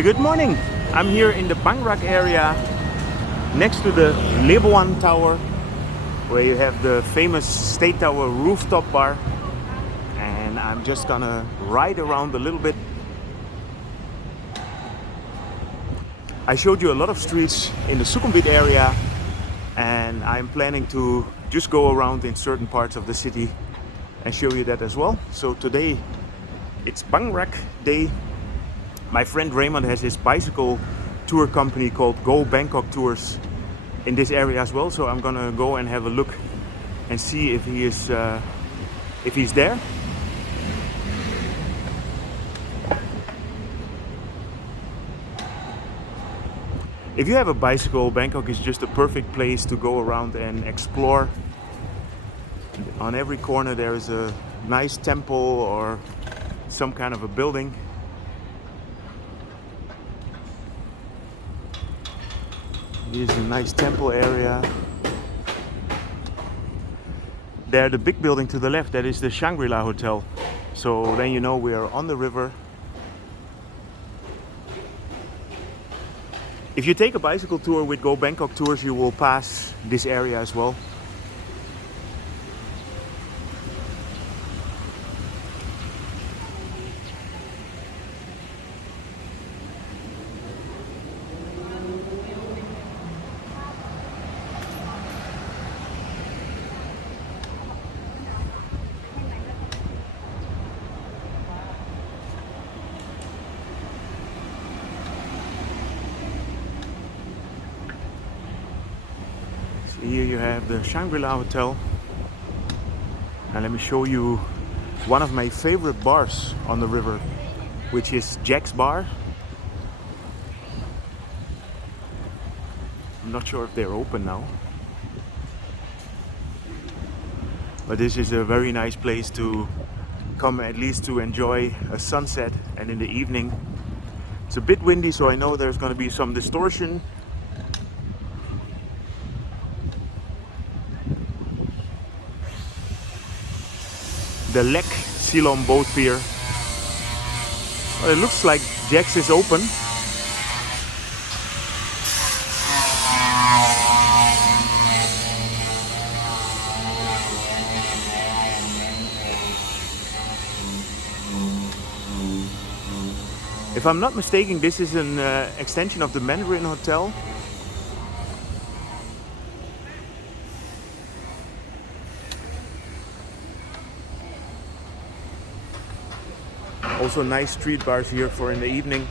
Good morning. I'm here in the Bangrak area next to the Lebuan Tower, where you have the famous State Tower rooftop bar. And I'm just gonna ride around a little bit. I showed you a lot of streets in the Sukhumvit area, and I'm planning to just go around in certain parts of the city and show you that as well. So today it's Bangrak Day. My friend Raymond has his bicycle tour company called Go Bangkok Tours in this area as well. So I'm gonna go and have a look and see if he's there. If you have a bicycle, Bangkok is just a perfect place to go around and explore. On every corner there is a nice temple or some kind of a building. Here's a nice temple area. There, the big building to the left, that is the Shangri La Hotel. So then you know we are on the river. If you take a bicycle tour with Go Bangkok Tours, you will pass this area as well. Here you have the Shangri La Hotel, and let me show you one of my favorite bars on the river, which is Jack's Bar. I'm not sure if they're open now, but this is a very nice place to come, at least to enjoy a sunset. And in the evening it's a bit windy, so I know there's going to be some distortion. The Lek Silom boat pier. Well, it looks like Jack's is open. If I'm not mistaken, this is an extension of the Mandarin Hotel. Also nice street bars here for in the evening.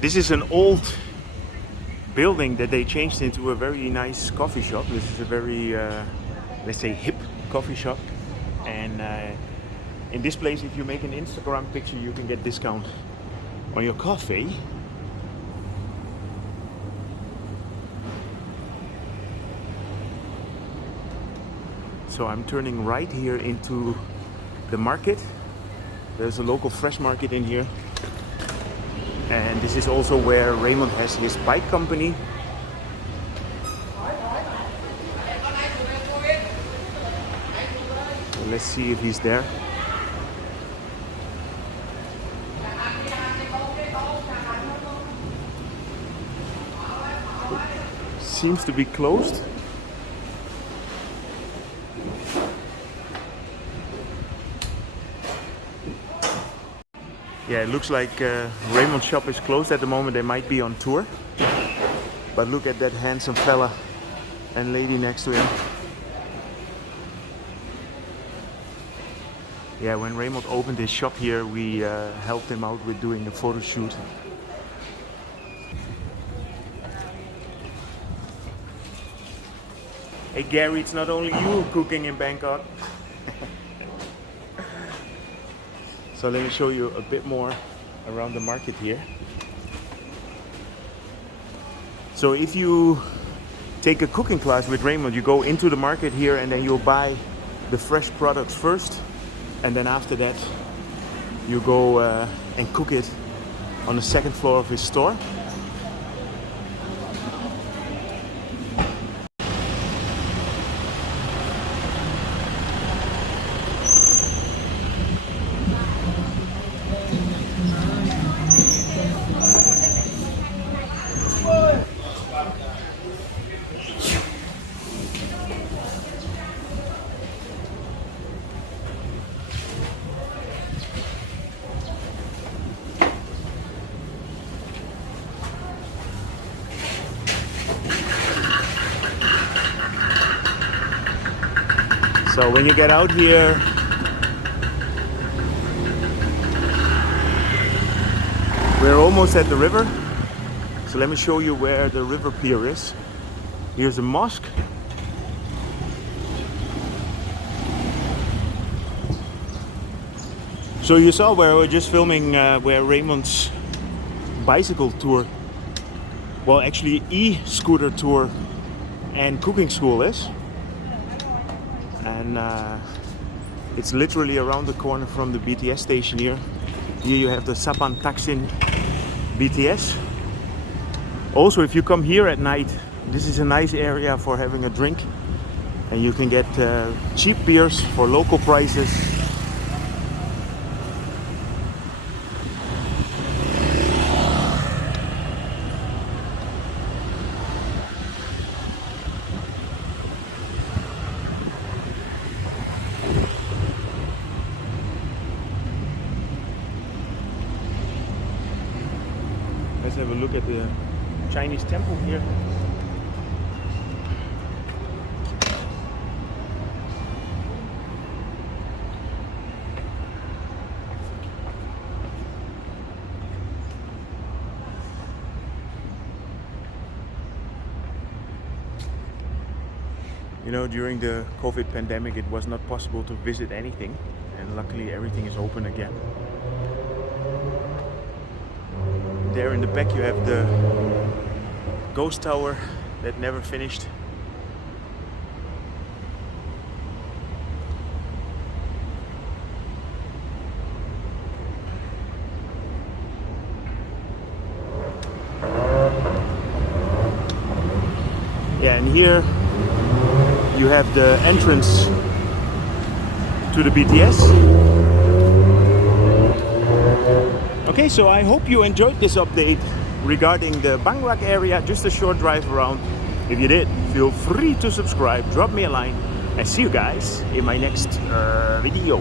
This is an old building that they changed into a very nice coffee shop. This is a very, let's say, hip coffee shop. And in this place, if you make an Instagram picture, you can get discount on your coffee. So I'm turning right here into the market. There's a local fresh market in here. And this is also where Raymond has his bike company. Let's see if he's there. Seems to be closed. Yeah, it looks like Raymonds Shop is closed at the moment. They might be on tour. But look at that handsome fella and lady next to him. Yeah, when Raymond opened his shop here, we helped him out with doing a photo shoot. Hey Gary, it's not only you cooking in Bangkok. So let me show you a bit more around the market here. So if you take a cooking class with Raymond, you go into the market here and then you'll buy the fresh products first, and then after that you go and cook it on the second floor of his store. So when you get out here, we're almost at the river. So let me show you where the river pier is. Here's a mosque. So you saw where we're just filming where Raymonds bicycle tour, well actually e-scooter tour and cooking school is. And it's literally around the corner from the BTS station here. Here you have the Saphan Taksin BTS. Also, if you come here at night, this is a nice area for having a drink. And you can get cheap beers for local prices. Let's have a look at the Chinese temple here. You know, during the COVID pandemic, it was not possible to visit anything, and luckily everything is open again. There in the back you have the ghost tower that never finished. Yeah, and here you have the entrance to the BTS. Okay, so I hope you enjoyed this update regarding the Bangrak area, just a short drive around. If you did, feel free to subscribe, drop me a line, and see you guys in my next video.